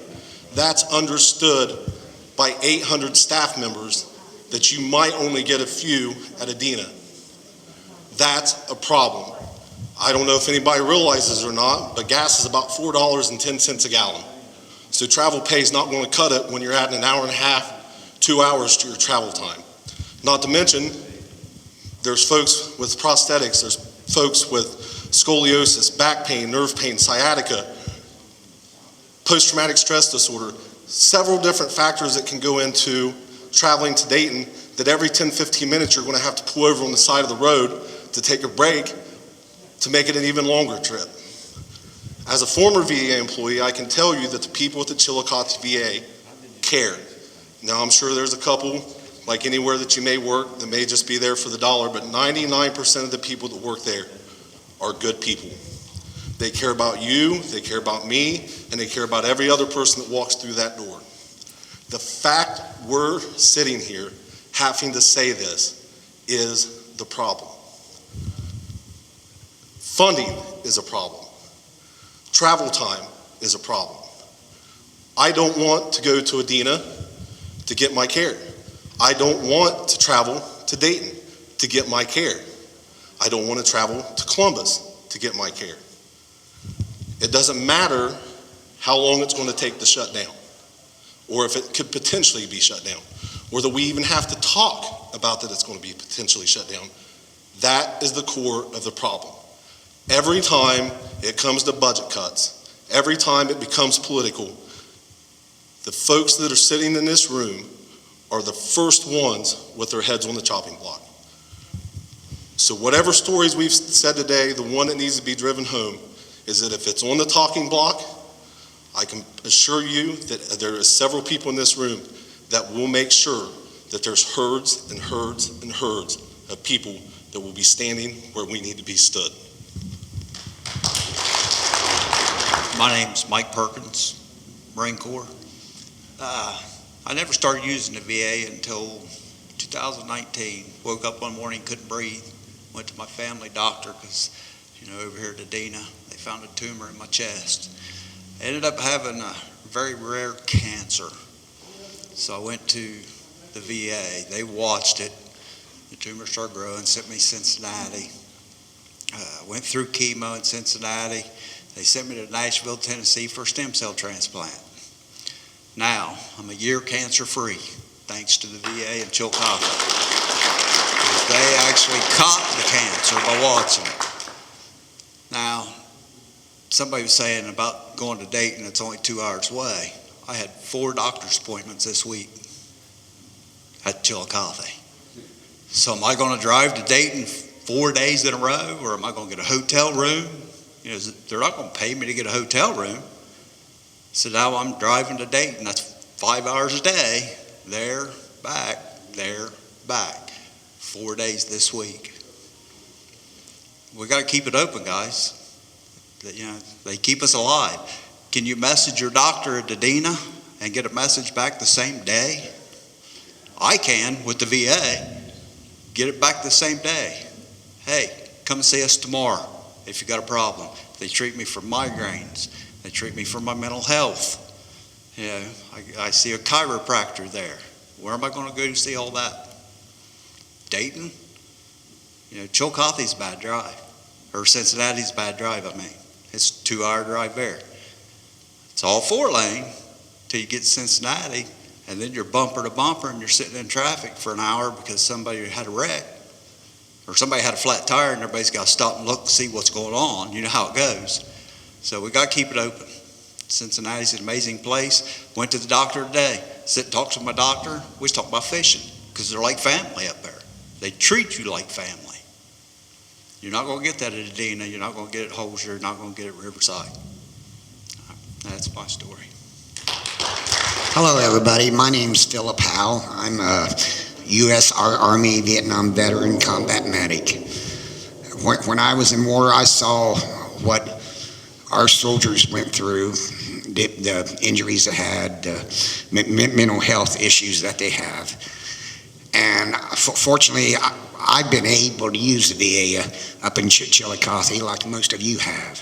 that's understood by 800 staff members that you might only get a few at Adena. That's a problem. I don't know if anybody realizes or not, but gas is about $4.10 a gallon. So travel pay is not going to cut it when you're adding an hour and a half, 2 hours to your travel time. Not to mention, there's folks with prosthetics, there's folks with scoliosis, back pain, nerve pain, sciatica, post-traumatic stress disorder, several different factors that can go into traveling to Dayton that every 10, 15 minutes you're going to have to pull over on the side of the road to take a break to make it an even longer trip. As a former VA employee, I can tell you that the people at the Chillicothe VA care. Now, I'm sure there's a couple, like anywhere that you may work, that may just be there for the dollar, but 99% of the people that work there are good people. They care about you, they care about me, and they care about every other person that walks through that door. The fact we're sitting here having to say this is the problem. Funding is a problem. Travel time is a problem. I don't want to go to Adena to get my care. I don't want to travel to Dayton to get my care. I don't want to travel to Columbus to get my care. It doesn't matter how long it's going to take to shut down, or if it could potentially be shut down, or that we even have to talk about that it's going to be potentially shut down. That is the core of the problem. Every time it comes to budget cuts, every time it becomes political, the folks that are sitting in this room are the first ones with their heads on the chopping block. So whatever stories we've said today, the one that needs to be driven home is that if it's on the talking block, I can assure you that there are several people in this room that will make sure that there's herds and herds and herds of people that will be standing where we need to be stood. My name's Mike Perkins, Marine Corps. I never started using the VA until 2019. Woke up one morning, couldn't breathe. Went to my family doctor because, over here at Adena, they found a tumor in my chest. I ended up having a very rare cancer. So I went to the VA. They watched it. The tumor started growing, sent me to Cincinnati. Went through chemo in Cincinnati. They sent me to Nashville, Tennessee for a stem cell transplant. Now, I'm a year cancer-free, thanks to the VA in Chillicothe. Because they actually caught the cancer by watching it. Now, somebody was saying about going to Dayton, it's only 2 hours away. I had 4 doctor's appointments this week at Chillicothe. So am I going to drive to Dayton 4 days in a row, or am I going to get a hotel room? You know, they're not going to pay me to get a hotel room. So now I'm driving to Dayton. That's 5 hours a day. There, back, 4 days this week. We got to keep it open, guys. You know, they keep us alive. Can you message your doctor at Dedina and get a message back the same day? I can with the VA. Get it back the same day. Hey, come see us tomorrow if you got a problem. They treat me for migraines. They treat me for my mental health. You know, I see a chiropractor there. Where am I going to go to see all that? Dayton? You know, Chillicothe's a bad drive. Or Cincinnati's a bad drive, I mean. It's a 2-hour drive there. It's all 4-lane till you get to Cincinnati, and then you're bumper to bumper and you're sitting in traffic for an hour because somebody had a wreck. Or somebody had a flat tire and everybody's got to stop and look to see what's going on. You know how it goes. So we got to keep it open. Cincinnati's an amazing place. Went to the doctor today. Sit and talk to my doctor. We was talking about fishing because they're like family up there. They treat you like family. You're not going to get that at Edina. You're not going to get it at Holzer. You're not going to get it at Riverside. That's my story. Hello, everybody. My name's Philip Howe. I'm a U.S. Army Vietnam veteran combat medic. When I was in war, I saw what our soldiers went through, the injuries they had, the mental health issues that they have. And fortunately, I've been able to use the VA up in Chillicothe like most of you have.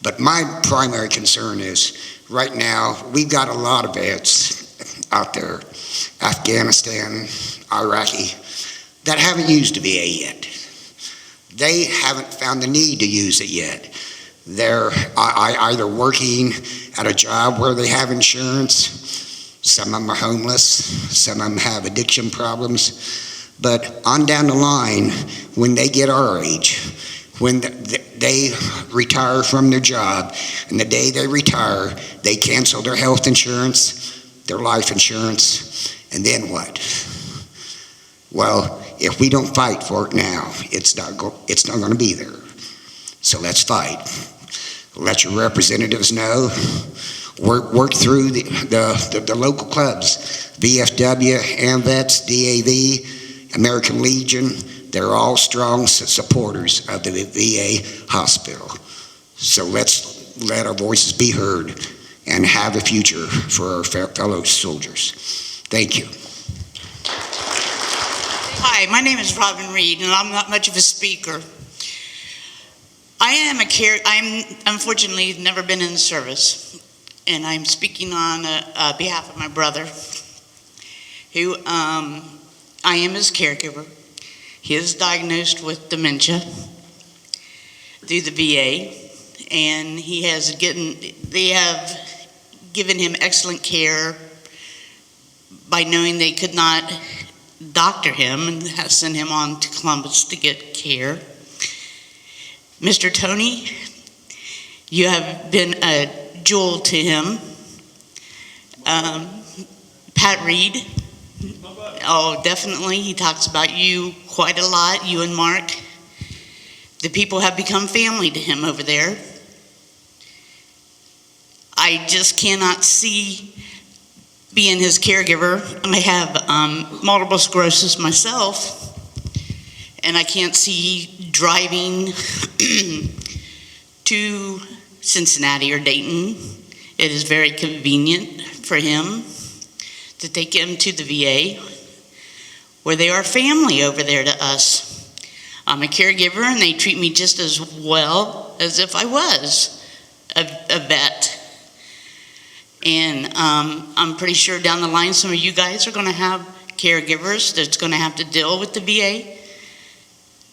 But my primary concern is, right now, we've got a lot of vets out there, Afghanistan, Iraqi, that haven't used the VA yet. They haven't found the need to use it yet. They're either working at a job where they have insurance, some of them are homeless, some of them have addiction problems, but on down the line, when they get our age, when they retire from their job, and the day they retire, they cancel their health insurance, their life insurance, and then what? Well, if we don't fight for it now, it's not going to be there. So let's fight. Let your representatives know. Work through the local clubs, VFW, AMVETS, DAV, American Legion. They're all strong supporters of the VA hospital. So let's let our voices be heard and have a future for our fellow soldiers. Thank you. Hi, my name is Robin Reed, and I'm not much of a speaker. I'm unfortunately never been in the service, and I'm speaking on behalf of my brother, who I am his caregiver. He is diagnosed with dementia through the VA, and they have given him excellent care by knowing they could not doctor him and have sent him on to Columbus to get care. Mr. Tony, you have been a jewel to him. Pat Reed, oh, definitely. He talks about you quite a lot, you and Mark. The people have become family to him over there. I just cannot see being his caregiver. I have multiple sclerosis myself, and I can't see driving to Cincinnati or Dayton. It is very convenient for him to take him to the VA, where they are family over there to us. I'm a caregiver, and they treat me just as well as if I was a vet. And I'm pretty sure down the line, some of you guys are going to have caregivers that's going to have to deal with the VA.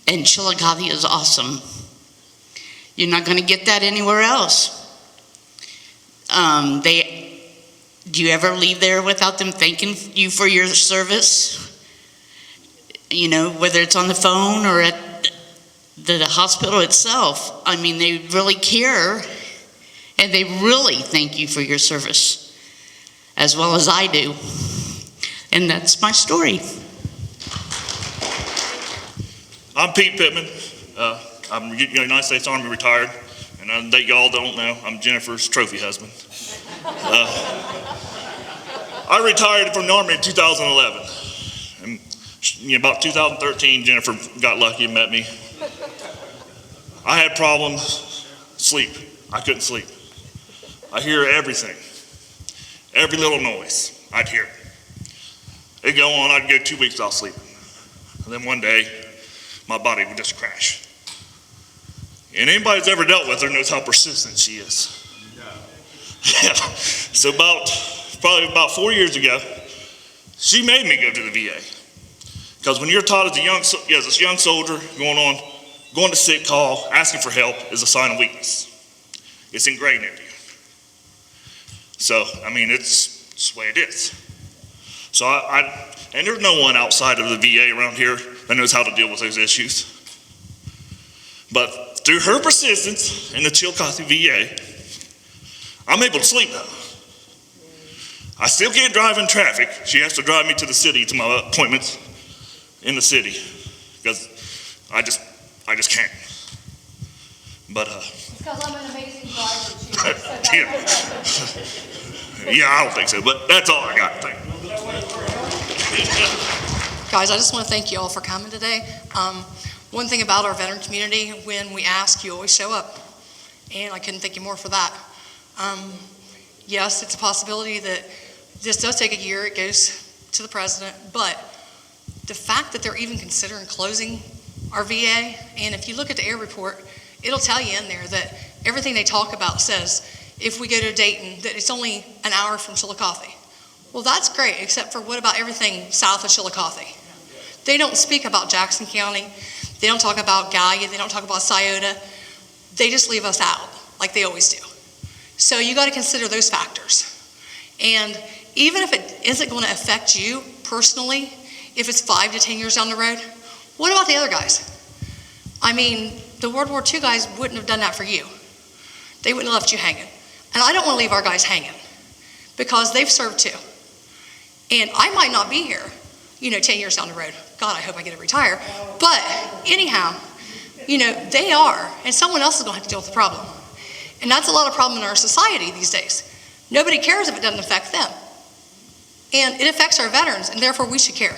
And Chillicothe is awesome. You're not going to get that anywhere else. They Do you ever leave there without them thanking you for your service? You know, whether it's on the phone or at the hospital itself. I mean, they really care, and they really thank you for your service, as well as I do. And that's my story. I'm Pete Pittman. I'm United States Army retired, and that y'all don't know, I'm Jennifer's trophy husband. I retired from the Army in 2011. And about 2013, Jennifer got lucky and met me. I had problems, sleep. I couldn't sleep. I hear everything. Every little noise, I'd hear it. It'd go on, I'd go 2 weeks without sleeping. And then one day, my body would just crash. And anybody that's ever dealt with her knows how persistent she is. Yeah. So probably about 4 years ago, she made me go to the VA. Because when you're taught as a young soldier going to sick call, asking for help is a sign of weakness. It's ingrained into you. So, I mean, it's the way it is. So and there's no one outside of the VA around here that knows how to deal with those issues. But through her persistence in the Chillicothe VA, I'm able to sleep now. I still can't drive in traffic. She has to drive me to the city to my appointments in the city because I just can't. But because I'm an amazing driver too. Yeah, I don't think so. But that's all I got. Thank you. Guys, I just want to thank you all for coming today. One thing about our veteran community, when we ask, you always show up. And I couldn't thank you more for that. Yes, it's a possibility that this does take a year. It goes to the president. But the fact that they're even considering closing our VA, and if you look at the air report, it'll tell you in there that everything they talk about says, if we go to Dayton, that it's only an hour from Chillicothe. Well, that's great, except for what about everything south of Chillicothe? They don't speak about Jackson County. They don't talk about Gallia. They don't talk about Scioto. They just leave us out, like they always do. So you got to consider those factors. And even if it isn't going to affect you personally, if it's 5 to 10 years down the road, what about the other guys? I mean, the World War II guys wouldn't have done that for you. They wouldn't have left you hanging. And I don't want to leave our guys hanging because they've served too. And I might not be here, 10 years down the road. God, I hope I get to retire. But anyhow, they are, and someone else is going to have to deal with the problem. And that's a lot of problem in our society these days. Nobody cares if it doesn't affect them. And it affects our veterans, and therefore we should care.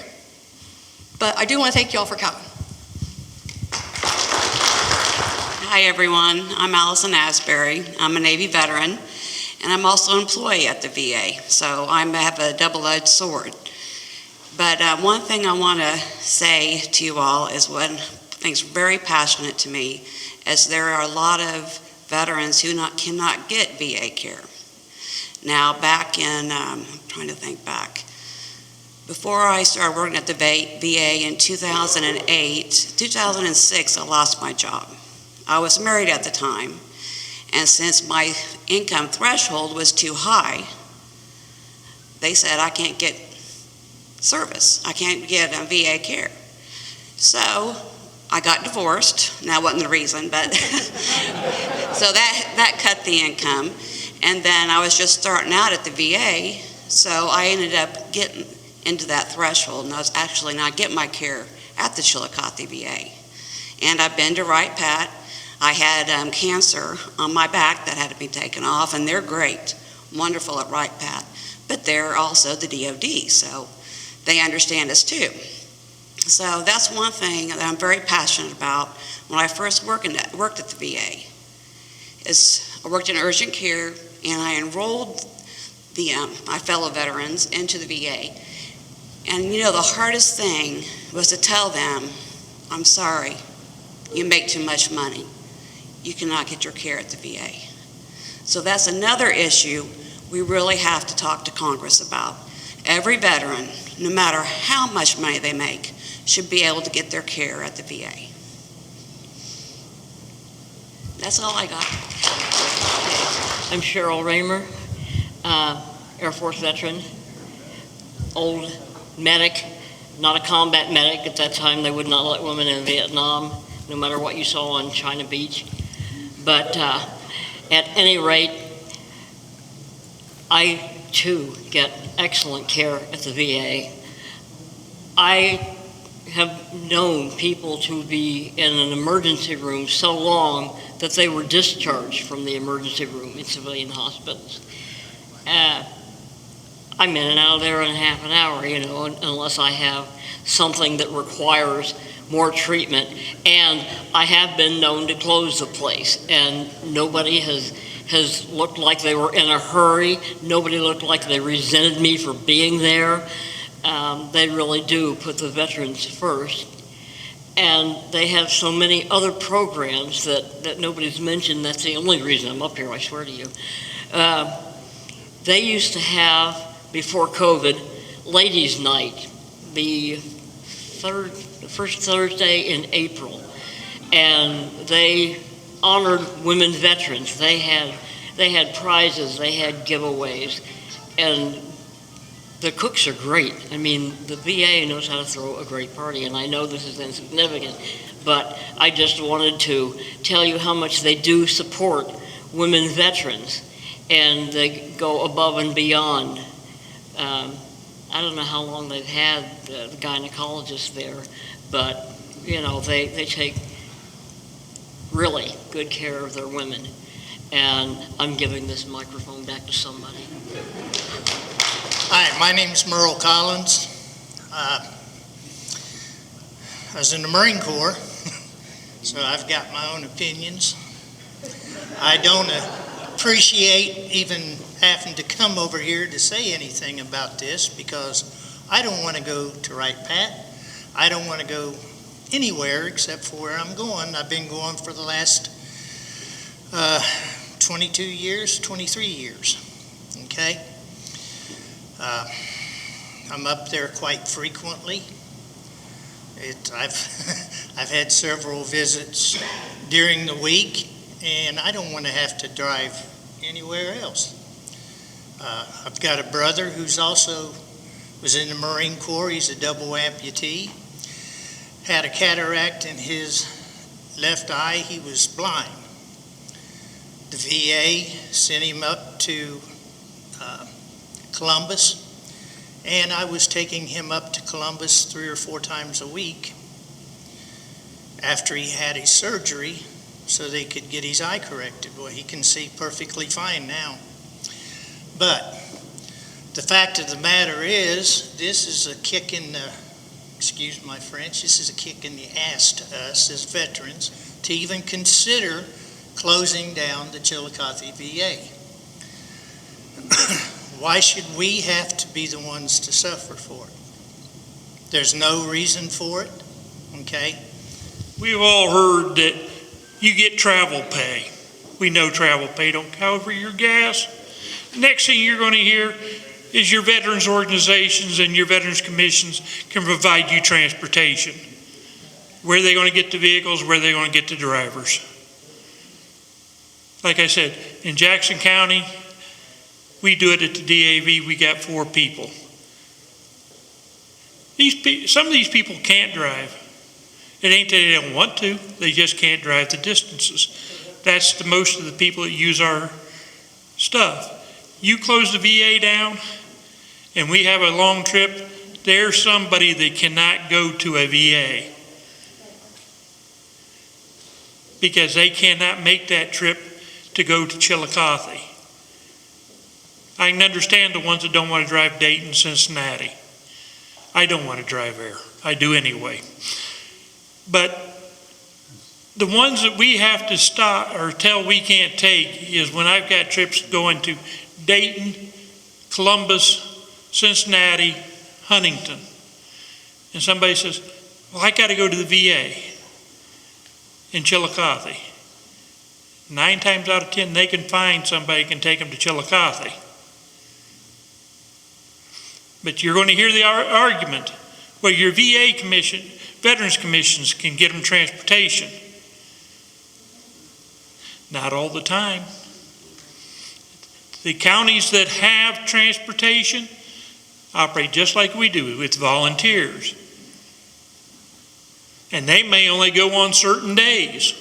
But I do want to thank you all for coming. Hi everyone, I'm Allison Asbury. I'm a Navy veteran, and I'm also an employee at the VA, so I have a double-edged sword. But one thing I want to say to you all is one thing's very passionate to me, is there are a lot of veterans who cannot get VA care. Now, back in, I'm trying to think back, before I started working at the VA in 2006, I lost my job. I was married at the time, and since my income threshold was too high, they said I can't get service. I can't get VA care. So I got divorced. That wasn't the reason, but so that cut the income. And then I was just starting out at the VA, so I ended up getting into that threshold, and I was actually not getting my care at the Chillicothe VA. And I've been to Right Pat. I had cancer on my back that had to be taken off, and they're great, wonderful at Right Pat. But they're also the DOD, so they understand us too. So that's one thing that I'm very passionate about. When I first worked at the VA, I worked in urgent care, and I enrolled my fellow veterans into the VA. And the hardest thing was to tell them, I'm sorry, you make too much money. You cannot get your care at the VA. So that's another issue we really have to talk to Congress about. Every veteran, no matter how much money they make, should be able to get their care at the VA. That's all I got. I'm Cheryl Raymer. Air Force veteran, old medic, not a combat medic. At that time, they would not let women in Vietnam, no matter what you saw on China Beach. But at any rate, I too get excellent care at the VA. I have known people to be in an emergency room so long that they were discharged from the emergency room in civilian hospitals. I'm in and out of there in half an hour, unless I have something that requires more treatment. And I have been known to close the place, and nobody has looked like they were in a hurry. Nobody looked like they resented me for being there. They really do put the veterans first. And they have so many other programs that nobody's mentioned. That's the only reason I'm up here, I swear to you. They used to have, before COVID, Ladies' Night, the first Thursday in April. And they honored women veterans. They had prizes, they had giveaways. And the cooks are great. I mean, the VA knows how to throw a great party, and I know this is insignificant, but I just wanted to tell you how much they do support women veterans, and they go above and beyond. I don't know how long they've had the gynecologists there, but, they take really good care of their women, and I'm giving this microphone back to somebody. Hi, my name is Merle Collins. I was in the Marine Corps, so I've got my own opinions. I don't appreciate even having to come over here to say anything about this because I don't want to go to Wright Pat. I don't want to go anywhere except for where I'm going. I've been going for the last 22 years, 23 years, okay? I'm up there quite frequently. I've had several visits during the week, and I don't want to have to drive anywhere else. I've got a brother who's also was in the Marine Corps. He's a double amputee. Had a cataract in his left eye. He was blind. The VA sent him up to Columbus, and I was taking him up to Columbus 3 or 4 times a week after he had his surgery so they could get his eye corrected. Well, he can see perfectly fine now. But the fact of the matter is, this is a kick in the, excuse my French, this is a kick in the ass to us as veterans to even consider closing down the Chillicothe VA. Why should we have to be the ones to suffer for it? There's no reason for it, okay? We've all heard that you get travel pay. We know travel pay don't cover your gas. Next thing you're going to hear is your veterans organizations and your veterans commissions can provide you transportation. Where are they going to get the vehicles? Where are they going to get the drivers? Like I said, in Jackson County, we do it at the DAV, we got 4 people. Some of these people can't drive. It ain't that they don't want to, they just can't drive the distances. That's the most of the people that use our stuff. You close the VA down and we have a long trip, there's somebody that cannot go to a VA because they cannot make that trip to go to Chillicothe. I can understand the ones that don't want to drive Dayton, Cincinnati. I don't want to drive there. I do anyway. But the ones that we have to stop or tell we can't take is when I've got trips going to Dayton, Columbus, Cincinnati, Huntington. And somebody says, well, I got to go to the VA in Chillicothe. 9 times out of 10, they can find somebody who can take them to Chillicothe. But you're going to hear the argument, well, your VA commission, veterans commissions can get them transportation. Not all the time. The counties that have transportation operate just like we do, with volunteers. And they may only go on certain days.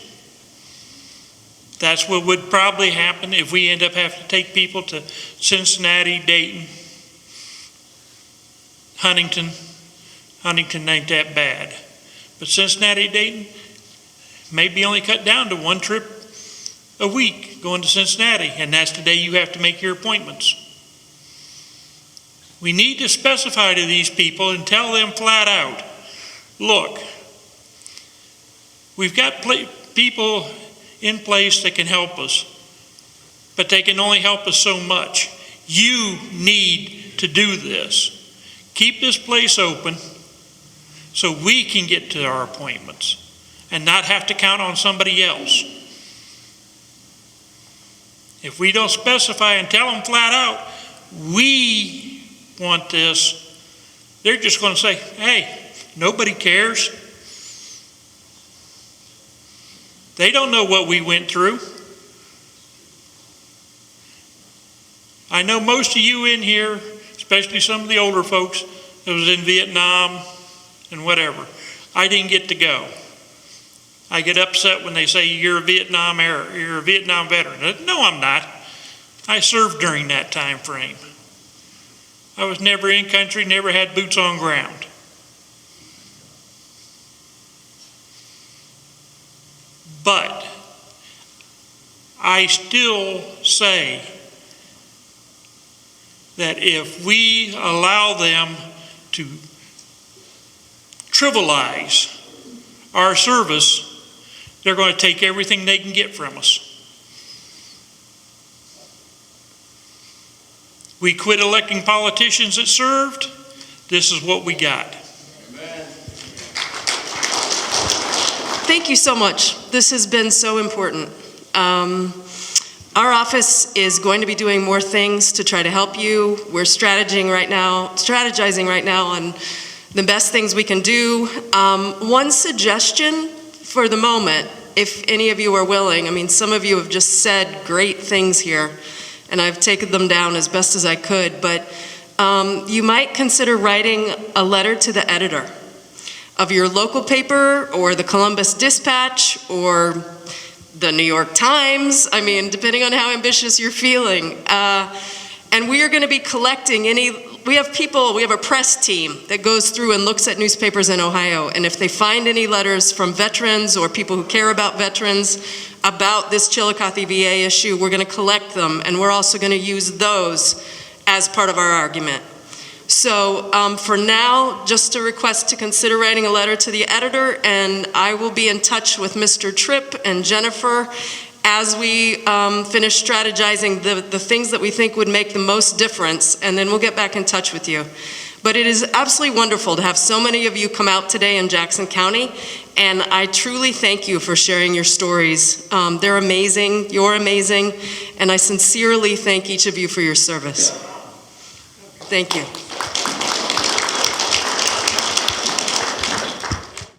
That's what would probably happen if we end up having to take people to Cincinnati, Dayton, Huntington. Huntington ain't that bad. But Cincinnati, Dayton may be only cut down to one trip a week going to Cincinnati, and that's the day you have to make your appointments. We need to specify to these people and tell them flat out, look, we've got people in place that can help us, but they can only help us so much. You need to do this. Keep this place open so we can get to our appointments and not have to count on somebody else. If we don't specify and tell them flat out, we want this, they're just going to say, hey, nobody cares. They don't know what we went through. I know most of you in here, especially some of the older folks that was in Vietnam and whatever. I didn't get to go. I get upset when they say you're a Vietnam veteran. No, I'm not. I served during that time frame. I was never in country, never had boots on ground. But I still say that if we allow them to trivialize our service, they're going to take everything they can get from us. We quit electing politicians that served. This is what we got. Thank you so much. This has been so important. Our office is going to be doing more things to try to help you. We're strategizing right now on the best things we can do. One suggestion for the moment, if any of you are willing, I mean, some of you have just said great things here, and I've taken them down as best as I could, but you might consider writing a letter to the editor of your local paper or the Columbus Dispatch or the New York Times, I mean, depending on how ambitious you're feeling. And we are going to be collecting we have a press team that goes through and looks at newspapers in Ohio, and if they find any letters from veterans or people who care about veterans about this Chillicothe VA issue, we're going to collect them, and we're also going to use those as part of our argument. So for now, just a request to consider writing a letter to the editor, and I will be in touch with Mr. Tripp and Jennifer as we finish strategizing the things that we think would make the most difference, and then we'll get back in touch with you. But it is absolutely wonderful to have so many of you come out today in Jackson County, and I truly thank you for sharing your stories. They're amazing, you're amazing, and I sincerely thank each of you for your service. Thank you.